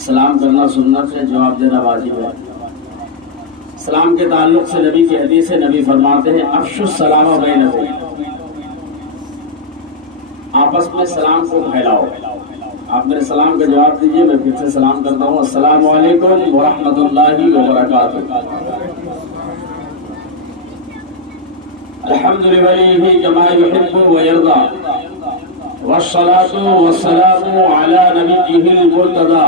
سلام کرنا سنت ہے، جواب دینا واجب ہے۔ سلام کے تعلق سے نبی کی حدیث ہے، نبی فرماتے ہیں افشوا السلام بینکم، آپس میں سلام کو پھیلاؤ۔ آپ میرے سلام کا جواب دیجئے، میں پھر سے سلام کرتا ہوں، السلام علیکم ورحمۃ اللہ وبرکاتہ۔ الحمد للہ کما یحب ویرضى والصلاة والسلام على نبیہ المرتضى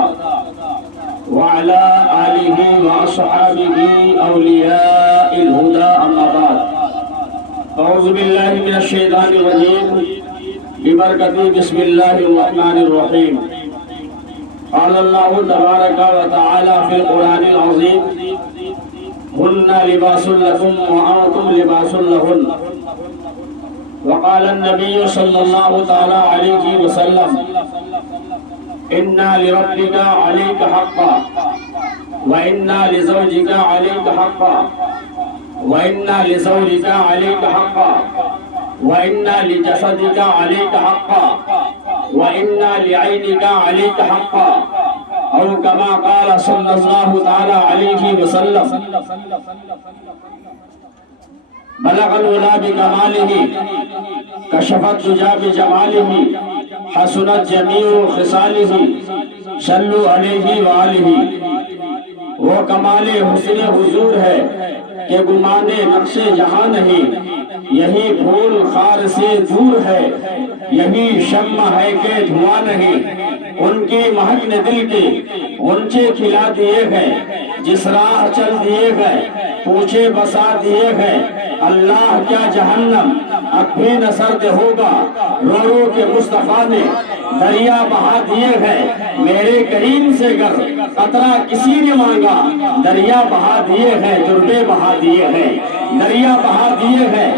وعلى آلہ وأصحابہ اولیاء الہدى، اما بعد، اعوذ باللہ من الشیطان الرجیم، ببرکت بسم اللہ الرحمن الرحیم۔ قال اللہ تبارک و تعالی فی القرآن العظیم ہن لباس لکم وانتم لباس لہن، وقال النبی صلی اللہ تعالی علیہ وسلم انا لربک علیک حقا وانا لزوجک علیک حقا وانا لزوجک علیک حقا وَإِنَّا لِجَسَدِكَ عَلَيْكَ حَقًّا وَإِنَّا لِعَيْنِكَ عَلَيْكَ حَقًّا، اور کما قال صلی اللہ تعالی علیہ وسلم بلغ العلا بکمالہ کشف الدجی بجمالہ حسنت جمیع خصالہ صلوا علیہ وآلہ۔ وہ کمال حسن حضور ہے کہ گمان نقش جہاں نہیں، یہی پھول خار سے دور ہے، یہی شمع ہے کہ دھواں نہیں، ان کی مہک نے دل کے غنچے کھلا دیے گئے، جس راہ چل دیے گئے پوچھے بسا دیے گئے، اللہ کیا جہنم اب بھی نہ سرد ہوگا، رو رو کے مصطفیٰ نے دریا بہا دیے گئے، میرے کریم سے گر قطرہ کسی نے مانگا، دریا بہا دیے ہیں دربے بہا دیے ہیں، دریا بہا دیے ہیں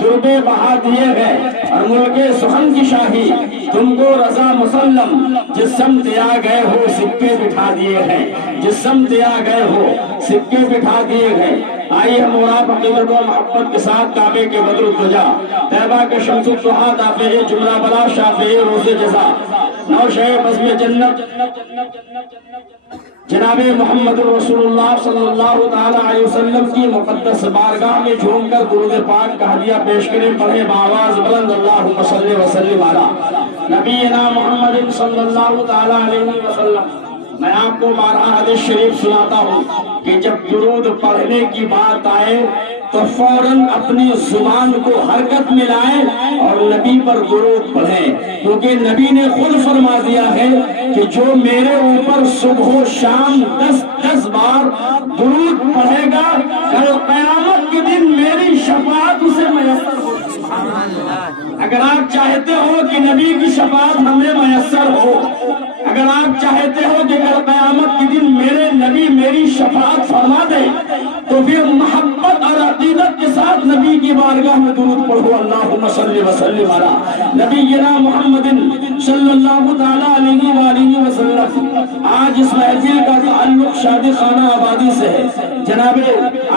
دربے بہا دیے گئے، اور ملک سخن کی شاہی تم کو رضا مسلم، جس سمت آ گئے ہو سکے بٹھا دیے ہیں، جس سمت آ گئے ہو سکے بٹھا دیے گئے۔ آئیے ہم اور عقیدت و محبت کے ساتھ کعبے کے بدر الدجا، طیبہ کے شمس الضحیٰ، دافع جملہ بلا، شافع روز جزا، نوشہ بزم جنت، جناب محمد رسول اللہ صلی اللہ تعالی علیہ وسلم کی مقدس بارگاہ میں جھوم کر درود پاک کا ہدیہ پیش کریں، پڑھیں بآواز بلند اللہم صلی وسلم علی نبینا محمد صلی اللہ تعالی علیہ وسلم۔ میں آپ کو بارہ حدیث شریف سناتا ہوں کہ جب درود پڑھنے کی بات آئے تو فوراً اپنی زبان کو حرکت میں لائیں اور نبی پر درود پڑھیں، کیونکہ نبی نے خود فرما دیا ہے کہ جو میرے اوپر صبح و شام 10 بار درود پڑھے گا، کل قیامت کے دن میری شفاعت اسے میسر ہوگی۔ اگر آپ چاہتے ہو کہ نبی کی شفاعت ہمیں میسر ہو، اگر آپ چاہتے ہو کہ کل قیامت کے دن میرے نبی میری شفاعت فرما دے، تو پھر محبت اور عقیدت کے ساتھ نبی کی بارگاہ میں درود پڑھو، اللہم صلی وسلم علی نبینا محمد صلی اللہ تعالی علیہ وآلہ وسلم۔ آج اس محفل کا تعلق شادی خانہ آبادی سے ہے۔ جناب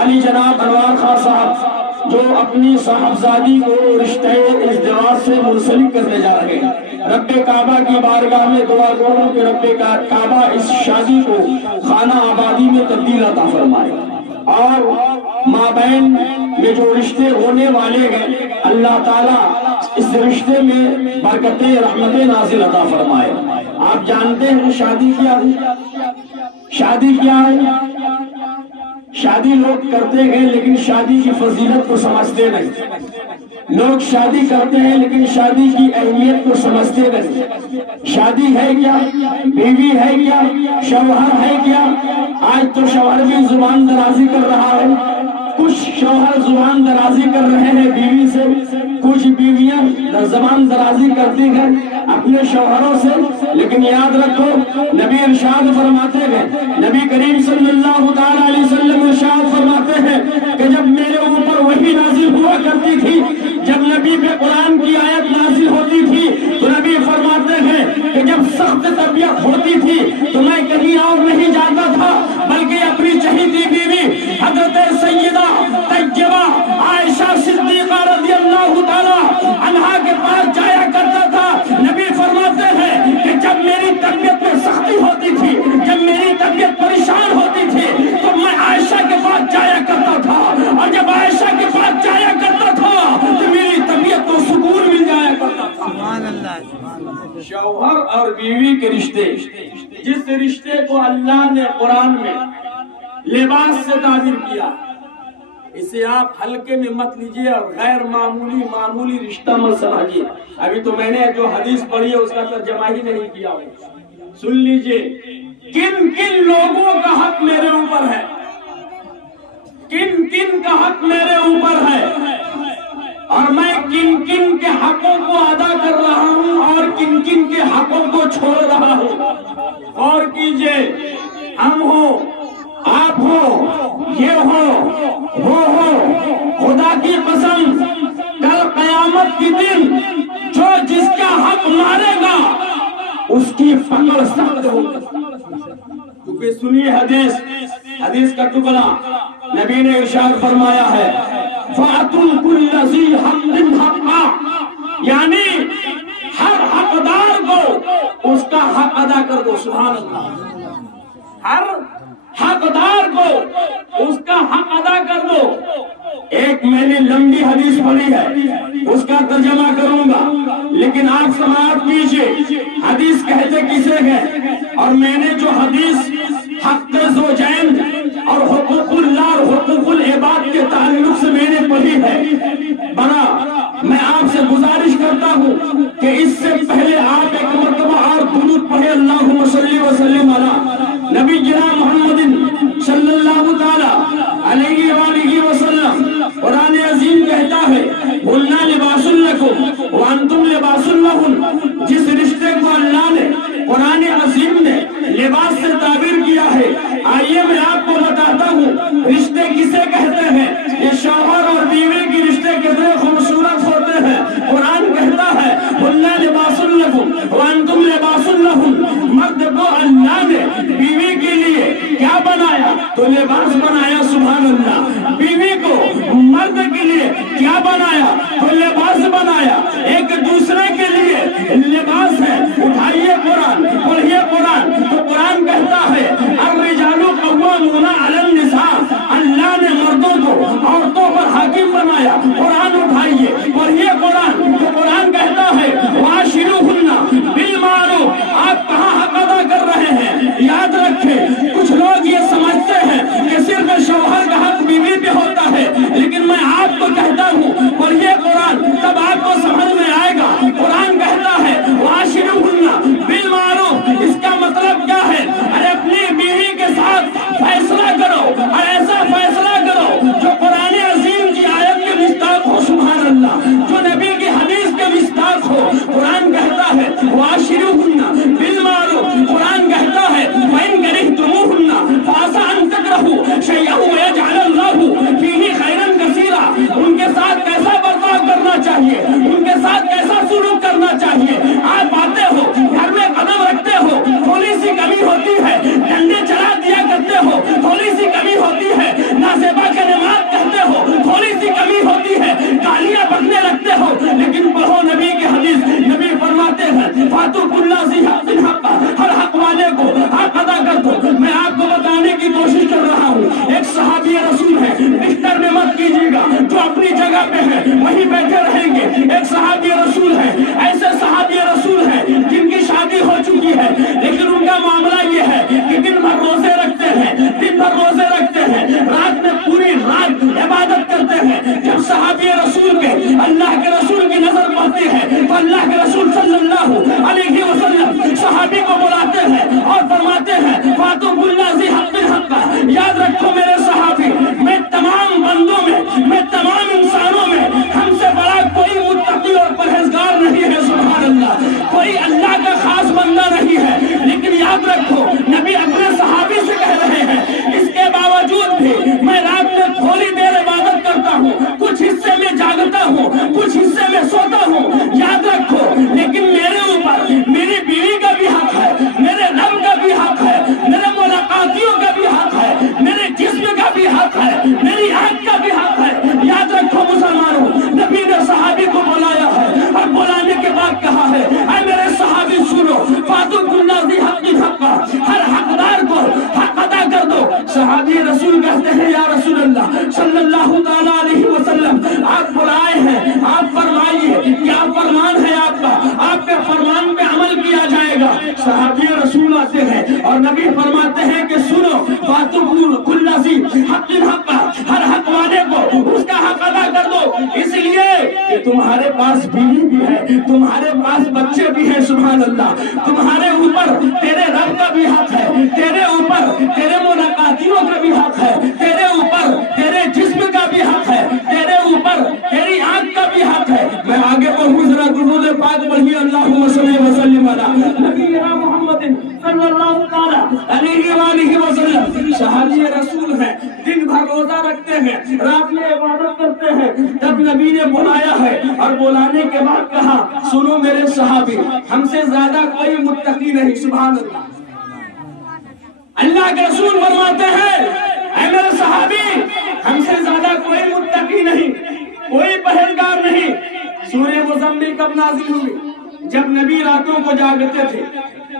علی جناب انوار خان صاحب جو اپنی صاحبزادی کو رشتہ ازدواج سے منسلک کرنے جا رہے ہیں، رب کعبہ کی بارگاہ میں دعا کروں کہ رب کعبہ اس شادی کو خانہ آبادی میں تبدیل عطا فرمائے، اور مابین میں جو رشتے ہونے والے ہیں اللہ تعالیٰ اس رشتے میں برکتیں رحمتیں نازل عطا فرمائے۔ آپ جانتے ہیں شادی کیا ہے؟ شادی کیا ہے؟ شادی لوگ کرتے ہیں لیکن شادی کی فضیلت کو سمجھتے نہیں، لوگ شادی کرتے ہیں لیکن شادی کی اہمیت کو سمجھتے نہیں۔ شادی ہے کیا؟ بیوی ہے کیا؟ شوہر ہے کیا؟ آج تو شوہر بھی زبان درازی کر رہا ہے، کچھ شوہر زبان درازی کر رہے ہیں بیوی سے، کچھ بیویاں زبان درازی کرتی ہیں اپنے شوہروں سے، لیکن یاد رکھو نبی ارشاد فرماتے ہیں، نبی کریم صلی اللہ تعالی علیہ وسلم ارشاد فرماتے ہیں کہ جب میرے اوپر وحی نازل ہوا کرتی تھی، جب نبی پہ قرآن کی آیت نازل ہوتی تھی، تو نبی فرماتے ہیں کہ جب سخت طبیعت ہوتی تھی تو میں کہیں اور نہیں جاتا تھا، بلکہ اپنی چہیتی بیوی حضرت سیدہ طیبہ عائشہ صدیقہ رضی اللہ تعالی عنہا کے پاس جایا کرتا تھا۔ نبی فرماتے ہیں کہ جب میری طبیعت میں سختی ہوتی تھی، جب شوہر اور بیوی کے رشتے، جس رشتے کو اللہ نے قرآن میں لباس سے تعبیر کیا، اسے آپ ہلکے میں مت لیجئے اور غیر معمولی رشتہ مت سمجھیے۔ ابھی تو میں نے جو حدیث پڑھی ہے اس کا ترجمہ ہی نہیں کیا ہو، سن لیجئے۔ کن کن لوگوں کا حق میرے اوپر ہے، کن کن کا حق میرے اوپر ہے، اور میں کن کن کے حقوں کو ادا کر رہا ہوں اور کن کن کے حقوں کو چھوڑ رہا ہوں۔ غور کیجئے، ہم ہو، آپ ہو، یہ ہو، وہ ہو، خدا کی قسم کل قیامت کی دن جو جس کا حق مارے گا اس کی پکڑ سخت ہوگی۔ کیونکہ سنیے حدیث کا ٹکڑا، نبی نے ارشاد فرمایا ہے فَأَتُوا كُلَّ ذِي حَقٍّ حَقَّهُ، یعنی ہر حقدار کو اس کا حق ادا کر دو۔ سبحان اللہ، ہر حقدار کو اس کا حق ادا کر دو۔ ایک میں نے لمبی حدیث پڑھی ہے، اس کا ترجمہ کروں گا، لیکن آپ سماعت کیجئے۔ حدیث کہتے کسے ہے، اور میں نے جو حدیث حق زوجین اور حقوق اللہ اور حقوق العباد کے تعلق سے میں نے پڑھی ہے، میں آپ سے گزارش کرتا ہوں کہ اس سے پہلے آپ ایک مرتبہ اور درود پڑھے، اللہم صلی وسلم علی نبی جناب محمد صلی اللہ تعالی علیہ وآلہ وسلم۔ قرآن عظیم کہتا ہے قُلْنَا لِبَاسٌ لَكُمْ وَأَنْتُمْ لِبَاسٌ لَهُنْ، جس رشتے کو اللہ نے قرآن عظیم نے لباس سے تعبیر کیا ہے، آئیے میں آپ کو بتاتا ہوں رشتے کسے کہتے ہیں۔ یہ شوہر اور بیوی کی رشتے کتنے خوبصورت ہوتے ہیں۔ قرآن کہتا ہے قُلْنَا لِبَاسٌ لَكُمْ وَأَنْتُمْ لِبَاسٌ لَهُنْ، مرد کو اللہ نے بیوی کے لیے کیا بنایا؟ تو لباس بنایا۔ سبحان اللہ، بیوی کو مرد کے لیے کیا بنایا؟ تو لباس بنایا۔ ایک دوسرے کے لیے لباس ہے۔ اٹھائیے قرآن، پڑھیے قرآن، تو قرآن کہتا ہے الرجال قوامون علی النساء، اللہ نے مردوں کو عورتوں پر حاکم بنایا۔ قرآن اٹھائیے، پڑھیے قرآن، تو قرآن کہتا ہے وعاشروہن بالمعروف، آپ کہاں حق ادا کر رہے ہیں؟ یاد رکھیں، کچھ لوگ یہ سمجھتے ہیں کہ صرف شوہر کا حق بیوی پہ ہوتا ہے، لیکن میں آپ کو کہتا ہوں پڑھیے قرآن، تب آپ کو سمجھ میں آئے گا۔ قرآن کہتا ہے وعاشروہن بالمعروف، اس کا مطلب کیا ہے؟ ارے اپنی بیوی کے ساتھ فیصلہ کرو، اور ایسا فیصلہ کرو جو قرآن عظیم کی آیت کے مصداق ہو۔ سبحان اللہ، جو نبی کی حدیث کے مصداق ہو۔ قرآن کہتا ہے وعاشروہن بالمعروف، قرآن کہتا ہے وَإِن كَرِهْتُمُوهُنَّ فَعَسَىٰ أَن تَكْرَهُوا شَيْئًا وَيَجْعَلَ اللَّهُ فِيهِ خَيْرًا كَثِيرًا، ان کے ساتھ کیسا برتاؤ کرنا چاہیے، ان کے ساتھ کیسا سلوک کرنا چاہیے۔ آپ آتے ہو، گھر میں قدم رکھتے ہو، تھوڑی سی کمی ہوتی ہے، ڈنڈے چلا دیا کرتے ہو، تھوڑی سی کمی ہوتی ہے، نازیبا کلمات کہتے ہو، تھوڑی سی کمی ہوتی ہے، گالیاں بکنے لگتے ہو، لیکن پڑھو نبی کی حدیث، نبی فرماتے ہیں فَأْتُوا كُلَّ ذِي حَقٍّ حَقَّهُ، ہر حق والے کو حق ادا کر دو۔ میں آپ کو بتانے کی کوشش کر رہا ہوں، ایک صحابی رسول ہے، بستر میں مت کیجیے گا، جو اپنی جگہ پہ ہے وہیں بیٹھے رہیں گے۔ ایک صحابی رسول ہے، ایسے صحابی رسول ہیں جن کی شادی ہو چکی ہے، لیکن ان کا معاملہ یہ ہے کہ دن بھر روزے رکھتے ہیں، دن بھر روزے رکھتے ہیں، رات میں پوری رات عبادت کرتے ہیں۔ جب صحابی رسول کے اللہ کے رسول کی نظر پڑتی ہے تو اللہ کے رسول صلی اللہ علیہ وسلم صحابی کو بلاتے ہیں اور فرماتے ہیں فَأْتُوا كُلَّ ذِي حَقٍّ حَقَّهُ، یاد رکھو میرے صحابی، میں تمام بندوں میں تمام انسانوں میں ہم سے بڑا کوئی متقی اور پرہیزگار نہیں ہے۔ سبحان اللہ، کوئی اللہ کا خاص بندہ نہیں ہے، لیکن یاد رکھو نبی اپنے صحابی سے کہہ رہے ہیں اس کے باوجود بھی میں رات میں تھوڑی دیر عبادت کرتا ہوں، کچھ حصے میں جاگتا ہوں، کچھ حصے میں سوتا ہوں۔ یاد رکھو لیکن میرے اوپر میری بیوی کا بھی حق ہے، میرے رب کا بھی حق ہے، میرے ملاقاتیوں کا بھی حق ہے، میرے جسم کا بھی حق ہے، میری آنکھ کا بھی حق ہے۔ یاد رکھو مسلمانوں، نبی نے صحابی کو بلایا ہے اور بلانے کے بعد کہا ہے اے میرے صحابی سنو، فَأْتُوا كُلَّ ذِي حَقٍّ حَقَّهُ، ہر حقدار کو حق ادا کر دو۔ صحابی رسول کہتے ہیں یا رسول اللہ صلی اللہ تعالیٰ علیہ وسلم، آپ بلائے ہیں، آپ فرمائیے کیا فرمان ہے آپ کا، آپ کے فرمان پہ عمل صحابی رسول آتے ہیں اور نبی فرماتے ہیں کہ سنو کل ذی حق حق، ہر حق والے کو اس کا حق ادا کر دو، اس لیے کہ تمہارے پاس بیوی بھی ہے، تمہارے پاس بچے بھی ہیں، سبحان اللہ، تمہارے اوپر تیرے رب کا بھی حق ہے، تیرے اوپر تیرے ملاقاتیوں کا بھی حق ہے، تیرے اوپر تیرے جسم کا بھی حق ہے، تیرے اوپر تیری آنکھ کا بھی حق ہے۔ میں آگے بڑھوں، ذرا درود پاک پڑھیے، اللہم صلی وسلم علی نبینا محمد صلی اللہ علیہ وآلہ وسلم۔ صحابی رسول ہیں، دن بھر روزہ رکھتے ہیں، رات میں عبادت کرتے ہیں، جب نبی نے بلایا ہے اور بلانے کے بعد کہا سنو میرے صحابی، ہم سے زیادہ کوئی متقی نہیں، سبحان اللہ۔ اللہ کے رسول فرماتے ہیں اے میرے صحابی، ہم سے زیادہ کوئی متقی نہیں، کوئی پرہیزگار نہیں۔ سورہ مزمل کب نازل ہوئی؟ جب نبی راتوں کو جاگتے تھے،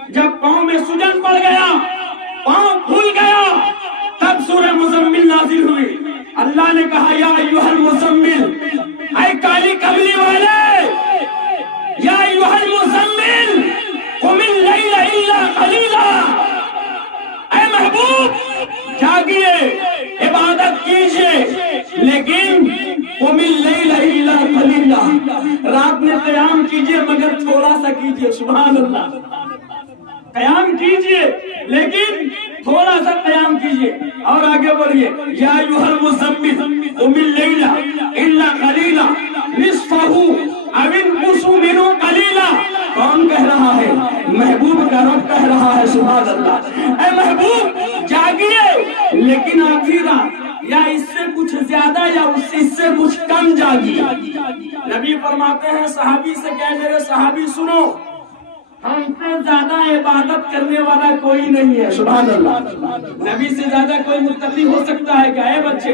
جب پاؤں میں سجن پڑ گیا، پاؤں پھول گیا، تب سورہ مزمل نازل ہوئی۔ اللہ نے کہا یا ایھا المزمل، اے کالی کملی والے، یا ایھا المزمل قم اللیل الا قلیلا، اے محبوب جاگیے، عبادت کیجئے، لیکن قم اللیل الا قلیلا، رات میں قیام کیجئے مگر تھوڑا سا کیجئے، سبحان اللہ۔ قیام کیجئے لیکن تھوڑا سا قیام کیجئے۔ اور آگے بڑھیے، یا ایھا المزمل قم اللیل الا قلیلا نصفہ او انقص منہ قلیلا۔ کون کہہ رہا ہے؟ محبوب کا رب کہہ رہا ہے، سبحان اللہ۔ اے محبوب جاگیے، لیکن آدھی رات یا اس سے کچھ زیادہ یا اس سے کچھ کم جاگیے۔ نبی فرماتے ہیں صحابی سے کہ میرے صحابی سنو، ہم سے زیادہ عبادت کرنے والا کوئی نہیں ہے، سبحان اللہ۔ نبی سے زیادہ کوئی متقی ہو سکتا ہے کیا؟ اے بچے،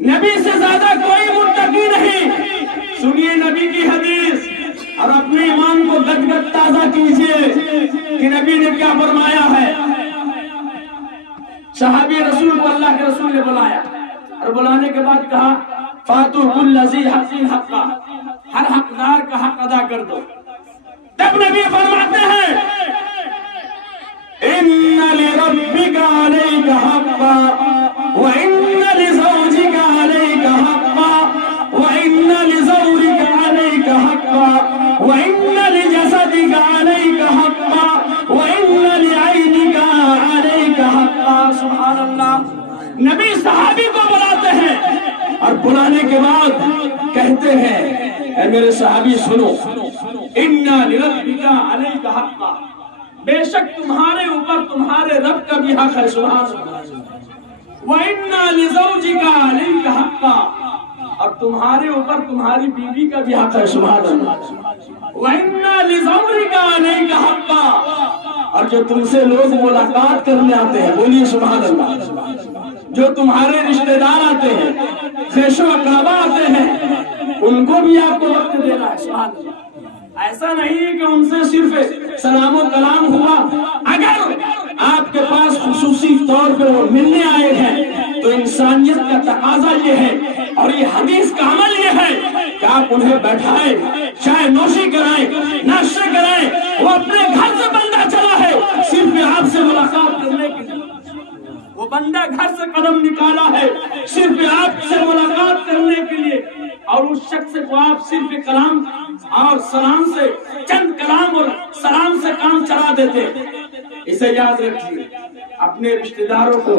نبی سے زیادہ کوئی متقی نہیں۔ سنیے نبی کی حدیث اور اپنے ایمان کو گدگد تازہ کیجئے کہ نبی نے کیا فرمایا ہے۔ صحابی رسول کو اللہ کے رسول نے بلایا اور بلانے کے بعد کہا فاتو کل ذی حق حقا، ہر حقدار کا حق ادا کر دو۔ تب نبی فرماتے ہیں ان لربک علیک حقا وان لزوجک علیک حقا وان لزورک علیک حقا وان لجسدک علیک حقا وان لعینک علیک حقا۔ سبحان اللہ۔ نبی صحابی کو بلاتے ہیں اور بلانے کے بعد کہتے ہیں اے میرے صحابی سنو، اِنَّا لِرَبِّكَ عَلَيْكَ حَقًّا، بے شک تمہارے اوپر تمہارے رب کا بھی حق ہے، سبحان اللہ۔ وَإِنَّا لِزَوْجِكَ عَلَيْكَ حَقًّا، اور تمہارے اوپر تمہاری بیوی کا بھی حق ہے، سبحان اللہ۔ وَإِنَّا لِزَوْجِكَ عَلَيْكَ حَقًّا، اور جو تم سے لوگ ملاقات کرنے آتے ہیں، بولیے سبحان اللہ، جو تمہارے رشتہ دار آتے ہیں، خیش و اقربا آتے ہیں، ان کو بھی آپ کو وقت دینا ہے، سبحان اللہ۔ ایسا نہیں ہے کہ ان سے صرف سلام و کلام ہوا، اگر آپ کے پاس خصوصی طور پہ وہ ملنے آئے ہیں تو انسانیت کا تقاضا یہ ہے اور یہ حدیث کا عمل یہ ہے کہ آپ انہیں بیٹھائیں، چائے نوشی کرائیں، ناشتہ کرائیں۔ وہ اپنے گھر سے بندہ چلا ہے صرف آپ سے ملاقات کرنے کے لیے، وہ بندہ گھر سے قدم نکالا ہے صرف آپ سے ملاقات کرنے کے لیے، اور اس شخص کو آپ صرف کلام اور سلام سے، چند کلام اور سلام سے کام چلا دیتے۔ اسے یاد رکھیے، اپنے رشتہ داروں کو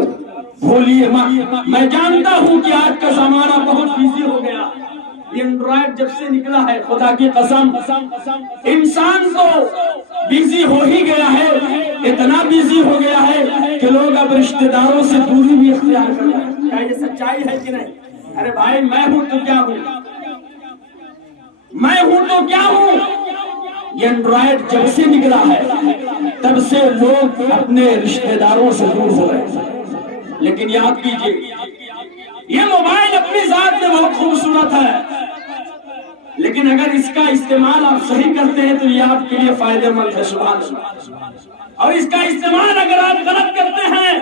بھولیے مت۔ میں جانتا ہوں کہ آج کا زمانہ بہت بیزی ہو گیا، یہ اینڈرائڈ جب سے نکلا ہے خدا کی قسم انسان تو بیزی ہو ہی گیا ہے، اتنا بیزی ہو گیا ہے کہ لوگ اب رشتہ داروں سے دوری بھی اختیار کر رہے ہیں۔ کیا یہ سچائی ہے کہ نہیں؟ ارے بھائی، میں ہوں تو کیا ہوں، میں ہوں تو کیا ہوں۔ یہ اینڈرائڈ جب سے نکلا ہے تب سے لوگ اپنے رشتہ داروں سے دور ہو رہے ہیں۔ لیکن یاد کیجئے، یہ موبائل اپنی ذات میں بہت خوبصورت ہے، لیکن اگر اس کا استعمال آپ صحیح کرتے ہیں تو یہ آپ کے لیے فائدہ مند ہے، سبحان اللہ۔ اور اس کا استعمال اگر آپ غلط کرتے ہیں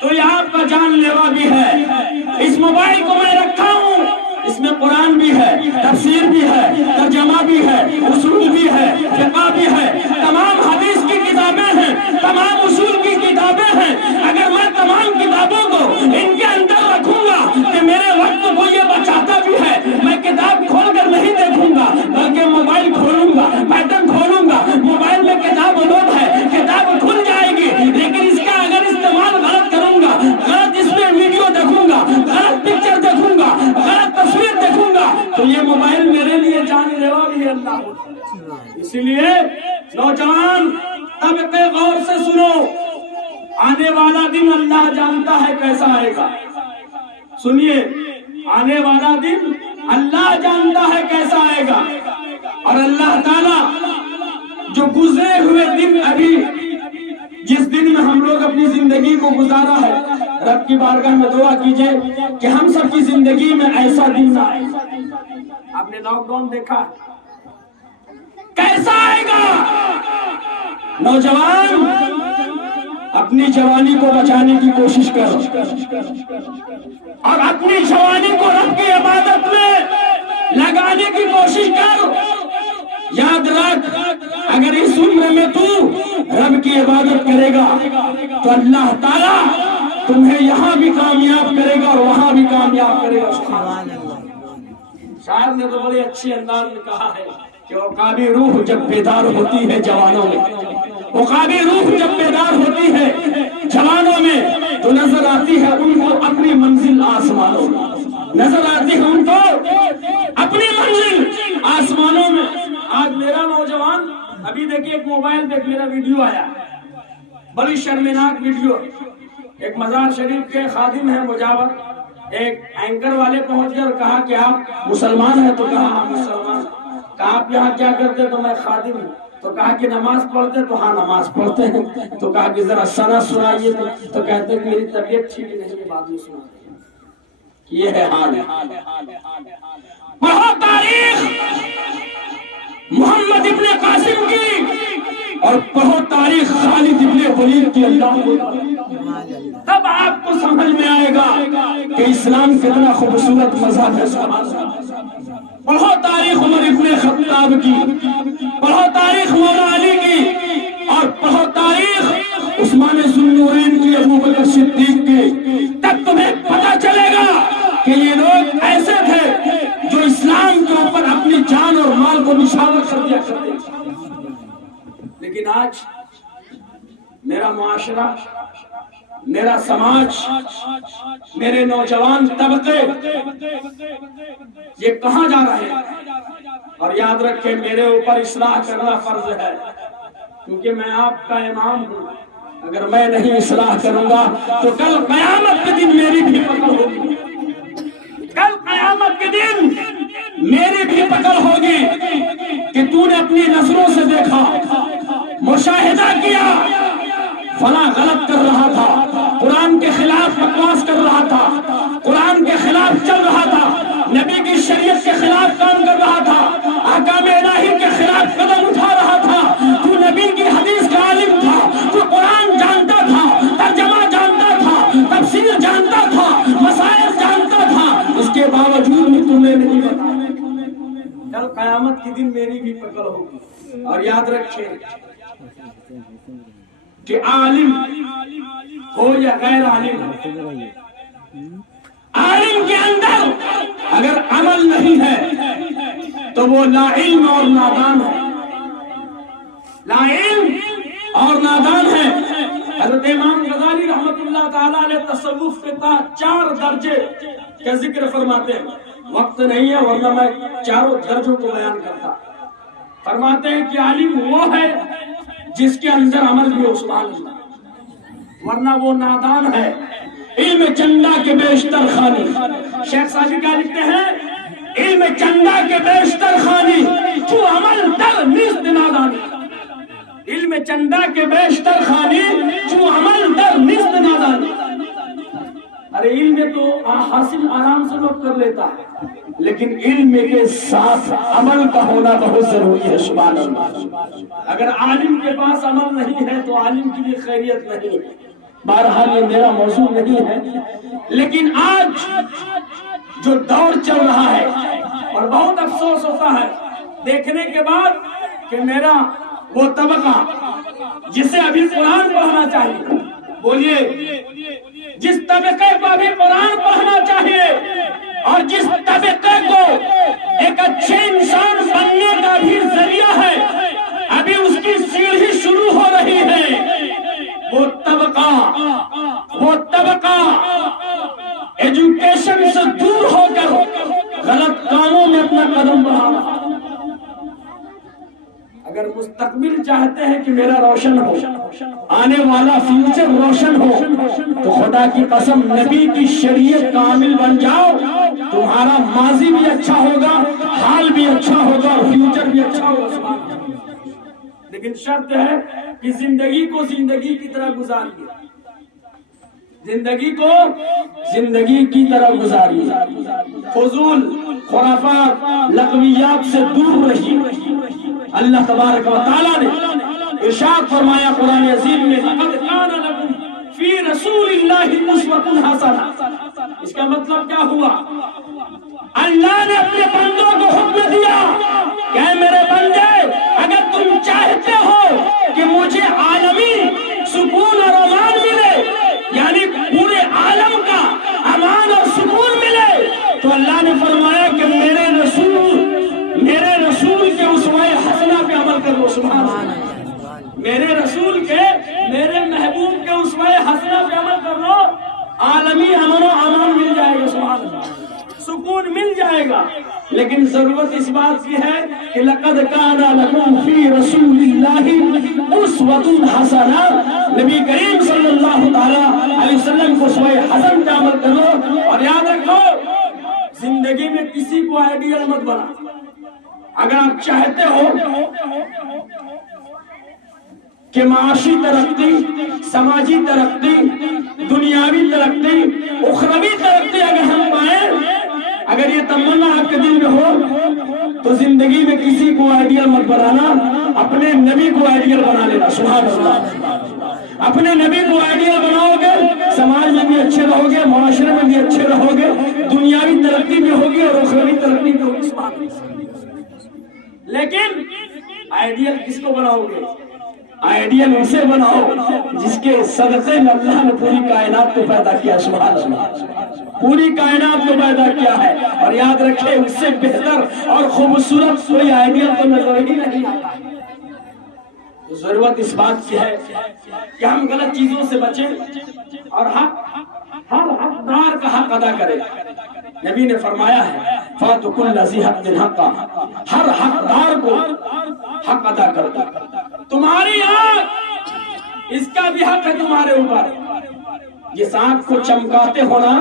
تو یہ آپ کا جان لیوا بھی ہے۔ اس موبائل کو میں رکھا ہوں، اس میں قرآن بھی ہے، تفسیر بھی ہے، ترجمہ بھی ہے، اصول اسی لیے نوجوان طبقے غور سے سنو، آنے والا دن اللہ جانتا ہے کیسا آئے گا. سنیے، آنے والا دن اللہ جانتا ہے کیسا آئے گا. اور اللہ تعالی جو گزرے ہوئے دن، ابھی جس دن میں ہم لوگ اپنی زندگی کو گزارا ہے، رب کی بارگاہ میں دعا کیجئے کہ ہم سب کی زندگی میں ایسا دن نہ آئے. آپ نے لاک ڈاؤن دیکھا کیسا آئے گا. نوجوان اپنی جوانی کو بچانے کی کوشش کر، اور اپنی جوانی کو رب کی عبادت میں لگانے کی کوشش کر. یاد رکھ، اگر اس عمر میں تو رب کی عبادت کرے گا تو اللہ تعالیٰ تمہیں یہاں بھی کامیاب کرے گا اور وہاں بھی کامیاب کرے گا. شاعر نے تو بڑے اچھے انداز میں کہا ہے کہ عقابی روح جب بیدار ہوتی ہے جوانوں میں، عقابی روح جب بیدار ہوتی ہے جوانوں میں تو نظر آتی ہے ان کو اپنی منزل آسمانوں میں، نظر آتی ہے ان کو اپنی منزل آسمانوں میں. آج میرا نوجوان، ابھی دیکھیں ایک موبائل پہ میرا ویڈیو آیا، بڑی شرمناک ویڈیو. ایک مزار شریف کے خادم ہیں مجاور، ایک اینکر والے پہنچ گئے اور کہا کہ آپ مسلمان ہیں؟ تو کہا ہاں مسلمان. کہا آپ یہاں کیا کرتے؟ تو میں خادم ہوں. تو کہا کہ نماز پڑھتے؟ تو ہاں نماز پڑھتے ہیں. تو کہا کہ ذرا سنا سنائیے. تو کہتے کہ میری طبیعت ٹھیک نہیں، بعد میں سنائیے. یہ ہے حال ہے. بہت تاریخ محمد ابن قاسم کی اور بہت تاریخ خالد ابن ولید کی. اللہ تب آپ کو سمجھ میں آئے گا کہ اسلام کتنا خوبصورت مذہب ہے. بہت تاریخ عمر ابن خطاب کی، بہت تاریخ مولا علی کی، اور بہت تاریخ عثمان ذو النورین کی، ابو بکر صدیق کی. تب تمہیں پتہ چلے گا کہ یہ لوگ ایسے تھے جو اسلام کے اوپر اپنی جان اور مال کو نشانہ کر دیا کرتے. لیکن آج میرا معاشرہ، میرا سماج، میرے نوجوان طبقے یہ کہاں جا رہے ہیں؟ اور یاد رکھیں میرے اوپر اصلاح کرنا فرض ہے، کیونکہ میں آپ کا امام ہوں. اگر میں نہیں اصلاح کروں گا تو کل قیامت کے دن میری بھی پکڑ ہوگی. کل قیامت کے دن میری بھی پکڑ ہوگی کہ تو نے اپنی نظروں سے دیکھا، مشاہدہ کیا، فلاں غلط کر رہا تھا، قرآن کے خلاف بکواس کر رہا تھا، قرآن کے خلاف چل رہا تھا، نبی کی شریعت کے خلاف کام کر رہا تھا، احکام الہی کے خلاف قدم اٹھا رہا تھا. تو نبی کی حدیث کا عالم تھا، تو قرآن جانتا تھا، ترجمہ جانتا تھا، تفسیر جانتا تھا، مسائل جانتا تھا، اس کے باوجود بھی تمہیں نہیں بتایا. کل قیامت کے دن میری بھی پکڑ ہوگی. اور یاد رکھیں کہ عالم ہو یا غیر عالم، عالم کے اندر اگر عمل نہیں ہے تو وہ لا علم اور نادان ہے. لا علم اور نادان ہے. حضرت امام غزالی رحمت اللہ تعالیٰ علیہ تصوف کے 4 درجے کا ذکر فرماتے ہیں. وقت نہیں ہے ورنہ میں چاروں درجوں کو بیان کرتا. فرماتے ہیں کہ عالم وہ ہے جس کے اندر عمل بھی ہو، سبحان اللہ، ورنہ وہ نادان ہے. علم چندہ کے بیشتر خانی، شیخ صاحب کیا لکھتے ہیں؟ علم چندہ کے بیشتر خانی تو عمل در نزد نادانی. علم چندہ کے بیشتر خانی تو عمل در نزد نادانی. ارے علم تو حاصل آرام سے لوگ کر لیتا ہے، لیکن علم کے ساتھ عمل کا ہونا بہت ضروری ہے. سبحان اللہ. اگر عالم کے پاس عمل نہیں ہے تو عالم کی بھی خیریت نہیں ہے. بہرحال یہ میرا موضوع نہیں ہے، لیکن آج جو دور چل رہا ہے، اور بہت افسوس ہوتا ہے دیکھنے کے بعد کہ میرا وہ طبقہ جسے ابھی قرآن پڑھنا چاہیے، بولیے جس طبقے کو ابھی قرآن پڑھنا چاہیے اور جس طبقے کو ایک اچھے انسان بننے کا بھی ذریعہ ہے، ابھی اس کی سیڑھی شروع ہو رہی ہے، وہ طبقہ ایجوکیشن سے دور ہو کر غلط کاموں میں اپنا قدم بڑھا رہا. اگر مستقبل چاہتے ہیں کہ میرا روشن ہو، آنے والا فیوچر روشن ہو، تو خدا کی قسم نبی کی شریعت کامل بن جاؤ، تمہارا ماضی بھی اچھا ہوگا، حال بھی اچھا ہوگا اور فیوچر بھی اچھا ہوگا۔ لیکن شرط ہے کہ زندگی کو زندگی کی طرح گزاریے، زندگی کو زندگی کی طرح گزاریے، فضول خرافات لغویات سے دور رہیے۔ اللہ تبارک و تعالیٰ نے ارشاد فرمایا قرآن عظیم میں، لقد کان لکم فی رسول اللہ اسوۃ حسنہ۔ اس کا مطلب کیا ہوا؟ اللہ نے اپنے بندوں کو حکم دیا کہ اے میرے بندے، اگر تم چاہتے ہو کہ مجھے عالمی سکون اور امان ملے، یعنی پورے عالم کا امان اور سکون ملے، تو اللہ نے فرمایا کہ میرے رسول کے اسوہ حسنہ پہ عمل کر لو۔ سبحان اللہ، میرے رسول کے، میرے محبوب کے اسوہ حسنہ پہ عمل کر لو، عالمی امن و امان مل جائے گا، سبحان اللہ، سکون مل جائے گا۔ لیکن ضرورت اس بات کی ہے کہ لقد کان لکم فی رسول اللہ اسوۃ حسنہ، نبی کریم صلی اللہ تعالی علیہ وسلم کو اسوہ حسن پہ عمل کرو۔ اور یاد رکھو، زندگی میں کسی کو آئیڈیل مت بنا۔ اگر آپ چاہتے ہو کہ معاشی ترقی، سماجی ترقی، دنیاوی ترقی، اخروی ترقی اگر ہم پائیں، اگر یہ تمنا آپ کے دل میں ہو تو زندگی میں کسی کو آئیڈیل مت بنانا، اپنے نبی کو آئیڈیل بنا لینا۔ سبحان اللہ، اپنے نبی کو آئیڈیل بناؤ گے، سماج میں بھی اچھے رہو گے، معاشرے میں بھی اچھے رہو گے، دنیاوی ترقی بھی ہوگی اور اخروی ترقی بھی ہوگی۔ سبحان اللہ۔ لیکن آئیڈیل کس کو بناؤ گے؟ آئیڈیل اسے بناؤ جس کے صدقے میں اللہ نے پوری کائنات کو پیدا کیا۔ سبحان اللہ، پوری کائنات کو پیدا کیا ہے۔ اور یاد رکھیں، اس سے بہتر اور خوبصورت کوئی آئیڈیل تو نظر ہی نہیں آتا۔ ضرورت اس بات کی ہے کہ ہم غلط چیزوں سے بچیں اور ہر حقدار کا حق ادا کریں۔ نبی نے فرمایا ہے فَاتُوا كُلَّ ذِي حَقٍّ حَقَّهُ، ہر حقدار کو حق ادا کر دو۔ تمہاری آنکھ، اس کا بھی حق ہے تمہارے اوپر۔ جس آنکھ کو چمکاتے ہونا،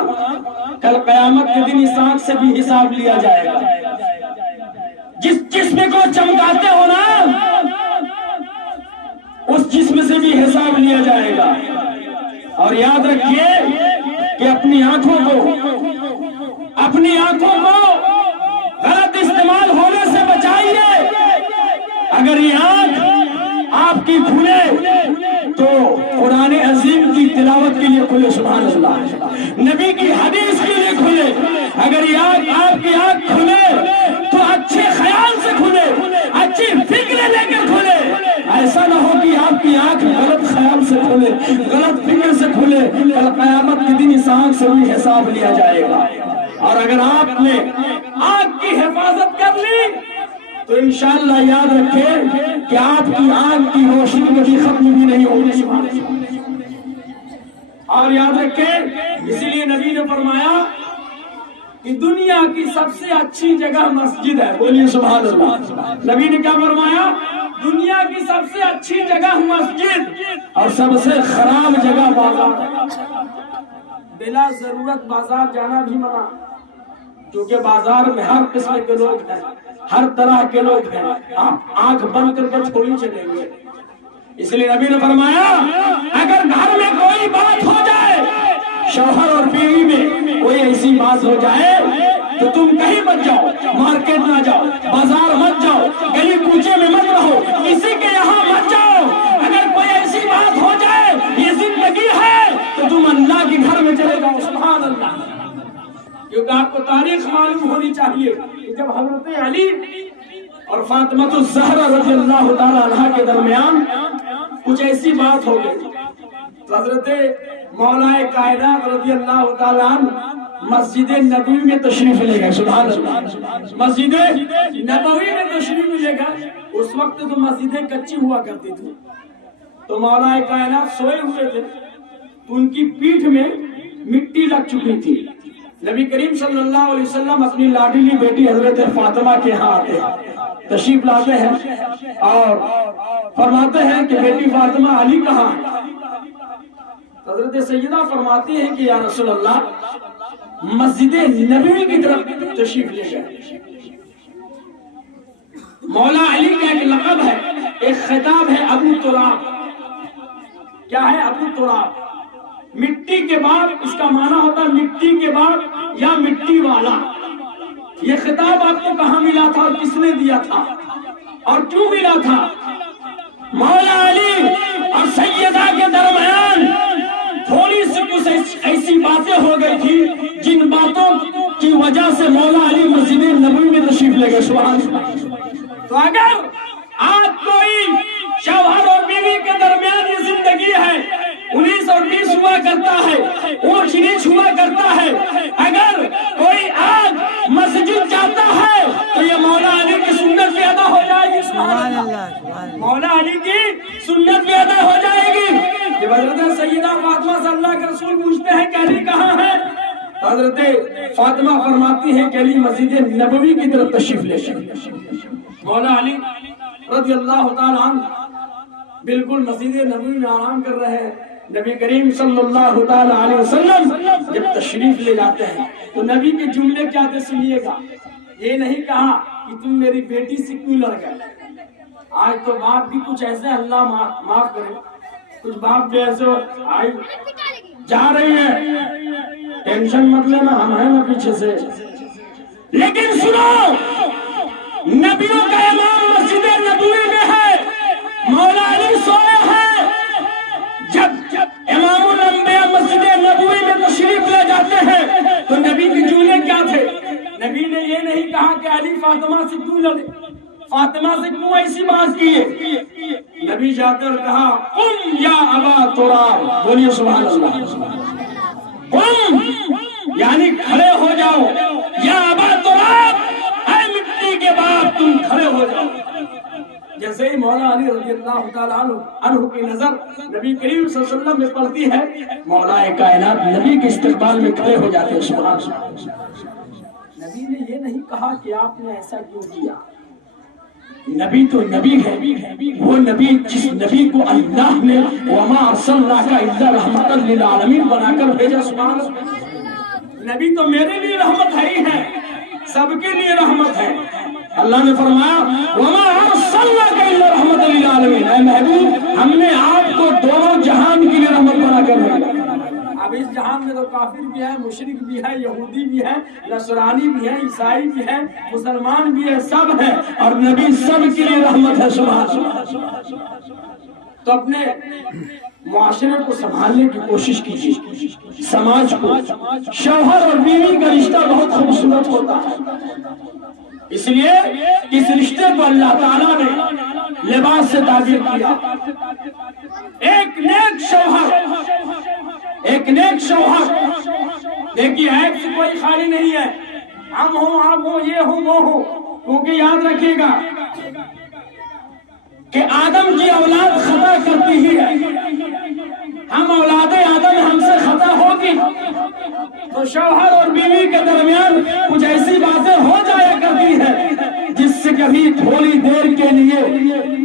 کل قیامت کے دن اس آنکھ سے بھی حساب لیا جائے گا۔ جس جسم کو چمکاتے ہونا، اس جسم سے بھی حساب لیا جائے گا۔ اور یاد رکھیے کہ اپنی آنکھوں کو غلط استعمال ہونے سے بچائیے۔ اگر یہ آنکھ آپ کی کھلے تو قرآن عظیم کی تلاوت کے لیے کھلے، سبحان اللہ، نبی کی حدیث کے لیے کھلے۔ اگر یہ آنکھ آپ کی آنکھ کھلے تو اچھے خیال سے کھلے، اچھی فکر لے کر کھلے۔ ایسا نہ ہو کہ آپ کی آنکھ غلط خیال سے کھلے، غلط فکر سے کھلے، کل قیامت کے دن اس آنکھ سے بھی حساب لیا جائے گا۔ اور اگر آپ نے آنکھ کی حفاظت کر لی تو انشاءاللہ یاد رکھیں کہ آپ کی آنکھ کی روشنی کبھی ختم بھی نہیں ہوگی۔ اور یاد رکھیں، اسی لیے نبی نے فرمایا کہ دنیا کی سب سے اچھی جگہ مسجد ہے۔ بولیے سبحان اللہ۔ نبی نے کیا فرمایا؟ دنیا کی سب سے اچھی جگہ مسجد اور سب سے خراب جگہ بازار۔ بلا ضرورت بازار جانا بھی منع، کیونکہ بازار میں ہر قسم کے لوگ ہیں، ہر طرح کے لوگ ہیں، آپ آنکھ بند کر کے تھوڑی چلیں گے۔ اس لیے نبی نے فرمایا اگر گھر میں کوئی بات ہو جائے، شوہر اور بیوی میں کوئی ایسی بات ہو جائے تو تم کہیں مت جاؤ، مارکیٹ نہ جاؤ، بازار مت جاؤ، گلی کوچے میں مت رہو، کسی کے یہاں مت جاؤ۔ اگر کوئی ایسی بات ہو جائے، یہ زندگی ہے، تو تم اللہ کے گھر میں چلے جاؤ۔ سبحان اللہ، کیونکہ آپ کو تاریخ معلوم ہونی چاہیے کہ جب حضرت علی اور فاطمہ الزہرا رضی اللہ تعالی عنہ کے درمیان کچھ ایسی بات ہو گئی تو حضرت مولا کائنات رضی اللہ تعالی عنہ مسجد نبوی میں تشریف لے گئے۔ سبحان اللہ، مسجد نبوی میں تشریف لے گئے۔ اس وقت تو مسجدیں کچی ہوا کرتی تھی، تو مولا کائنات سوئے ہوئے تھے، ان کی پیٹھ میں مٹی لگ چکی تھی، نبی کریم صلی اللہ علیہ وسلم اپنی لاڈلی بیٹی حضرت فاطمہ کے ہاں آتے ہیں، تشریف لاتے ہیں اور فرماتے ہیں کہ بیٹی فاطمہ علی کہاں ہے؟ حضرت سیدہ فرماتی ہیں کہ یا رسول اللہ مسجد نبوی کی طرف تشریف لے گئے۔ مولا علی کا ایک لقب ہے، ایک خطاب ہے ابو تراب۔ کیا ہے ابو تراب؟ مٹی کے باپ، اس کا معنی ہوتا ہے مٹی کے باپ یا مٹی والا۔ یہ خطاب آپ کو کہاں ملا تھا اور کس نے دیا تھا اور کیوں ملا تھا؟ مولا علی اور سیدہ کے درمیان تھوڑی سی کچھ ایسی باتیں ہو گئی تھی جن باتوں کی وجہ سے مولا علی مسجد نبوی میں تشریف لے گئے۔ سبحان اللہ۔ تو اگر آج کوئی شوہر اور بیوی کے درمیان یہ زندگی ہے، 19 اور 20 ہوا کرتا ہے، اونچ نیچ ہوا کرتا ہے، اگر کوئی آج مسجد جاتا ہے تو یہ مولا علی کی سنت بھی ادا ہو جائے گی۔ سبحان اللہ۔ مولا علی کی سنت بھی ادا ہو جائے گی۔ جب حضرت سیدہ فاطمہ سے اللہ کے رسول پوچھتے ہیں کہ علی کہاں ہے، تو حضرت فاطمہ فرماتی ہیں کہ علی مسجد نبوی کی طرف تشریف لے گئے۔ مولا علی رضی اللہ تعالیٰ عنہ بالکل مسجد نبوی میں آرام کر رہے ہیں۔ نبی کریم صلی اللہ تعالیٰ علیہ وسلم جب تشریف لے جاتے ہیں تو نبی کے جملے کیا تھے سنیے گا۔ یہ نہیں کہا کہ تم میری بیٹی سے کیوں لڑ گئے۔ آج تو باپ بھی کچھ ایسے، اللہ معاف کرے، کچھ باپ بھی ایسے آئی جا رہی ہے، ٹینشن مت لینا، ہم ہیں نا پیچھے سے۔ لیکن سنو، نبیوں کا امام مسجد نبوی میں ہے، مولا علی سوئے ہیں۔ جب امام الانبیاء مسجد نبوی میں تشریف لے جاتے ہیں تو نبی کے جملے کیا تھے؟ نبی نے یہ نہیں کہا کہ علی فاطمہ سے کیوں لڑے، فاطمہ سے کیوں ایسی بات کیے۔ نبی جا کر کہا قم یا ابا تراب، بولیے سبحان اللہ۔ قم یعنی کھڑے ہو جاؤ، یا ابا تراب، اے مٹی کے باپ تم کھڑے ہو جاؤ۔ جیسے ہی مولا علی رضی اللہ تعالیٰ عنہ کی نظر نبی کریم صلی اللہ علیہ وسلم میں پڑتی ہے، مولا کائنات نبی کے استقبال میں کھڑے ہو جاتے ہیں۔ سبحان اللہ۔ نبی نے یہ نہیں کہا کہ آپ نے ایسا کیوں کیا۔ نبی تو نبی ہے، وہ نبی جس نبی کو اللہ نے وما ارسلناک الا رحمتا للعالمین بنا کر بھیجا۔ سبحان اللہ۔ نبی تو میرے لیے رحمت ہے ہی ہے، سب کے لیے رحمت ہے۔ اللہ نے فرمایا وما ارسلناک الا رحمتا للعالمین، اے محبوب ہم نے آپ کو دونوں جہان کے لیے رحمت بنا کر بھیجا۔ اب اس جہان میں تو کافر بھی ہے، مشرک بھی ہے، یہودی بھی ہے، نصرانی بھی ہے، عیسائی بھی ہے، مسلمان بھی ہے، سب ہے، اور نبی سب کے لیے رحمت ہے۔ سبحان اللہ۔ تو اپنے معاشرے کو سنبھالنے کی کوشش کیجیے، سماج کو۔ شوہر اور بیوی کا رشتہ بہت خوبصورت ہوتا ہے، اس لیے اس رشتے کو اللہ تعالیٰ نے لباس سے تعبیر کیا۔ ایک نیک شوہر، ایک نیک شوہر، دیکھیے عیب سے کوئی خالی نہیں ہے، ہم ہوں آپ ہوں یہ ہوں وہ ہوں، کیونکہ یاد رکھیے گا کہ آدم کی اولاد خطا کرتی ہی ہے، ہم اولاد آدم ہم سے خطا ہوگی تو شوہر اور بیوی کے درمیان کچھ ایسی باتیں ہو جایا کرتی ہے جس سے کبھی تھوڑی دیر کے لیے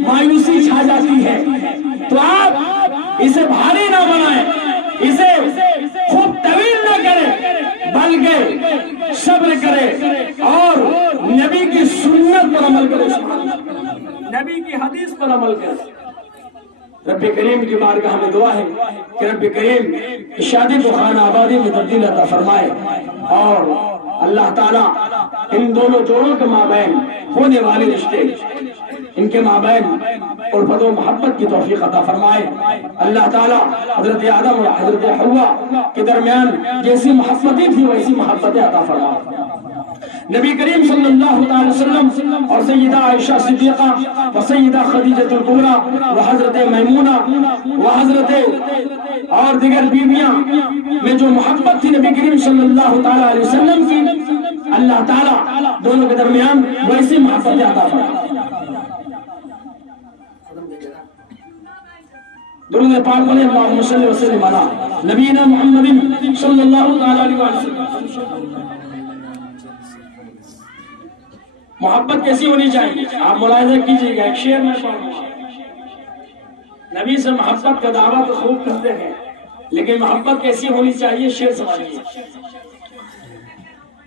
مایوسی چھا جاتی ہے۔ تو آپ اسے بھاری نہ بنائیں، اسے خوب طویل نہ کریں، بلکہ صبر کریں اور نبی کی سنت پر عمل کریں، نبی کی حدیث پر عمل کریں۔ رب کریم کی بارگاہ میں دعا ہے کہ رب کریم شادی کو خانہ آبادی میں تبدیل عطا فرمائے، اور اللہ تعالیٰ ان دونوں جوڑوں کے مابین ہونے والے رشتے، ان کے مابین الفت و محبت کی توفیق عطا فرمائے۔ اللہ تعالیٰ حضرت آدم اور حضرت حوا کے درمیان جیسی محبتیں تھی ویسی محبتیں عطا فرمائے۔ نبی کریم صلی اللہ علیہ وسلم اور سیدہ عائشہ صدیقہ و سیدہ خدیجہ الکبریٰ و حضرت میمونہ و حضرت اور دیگر بیویاں میں جو محبت تھی نبی کریم صلی اللہ علیہ وسلم کی، اللہ تعالیٰ دونوں کے درمیان ویسی محبت عطا فرمائے۔ درود پاک پڑھیں اللہم صلی وسلم علی نبینا محمد صلی اللہ علیہ وسلم۔ محبت کیسی ہونی چاہیے؟ آپ ملاحظہ کیجئے گا، ایک شعر میں پڑھوں گا۔ نبی سے محبت کا دعویٰ تو خوب کرتے ہیں، لیکن محبت کیسی ہونی چاہیے شعر سمجھیے۔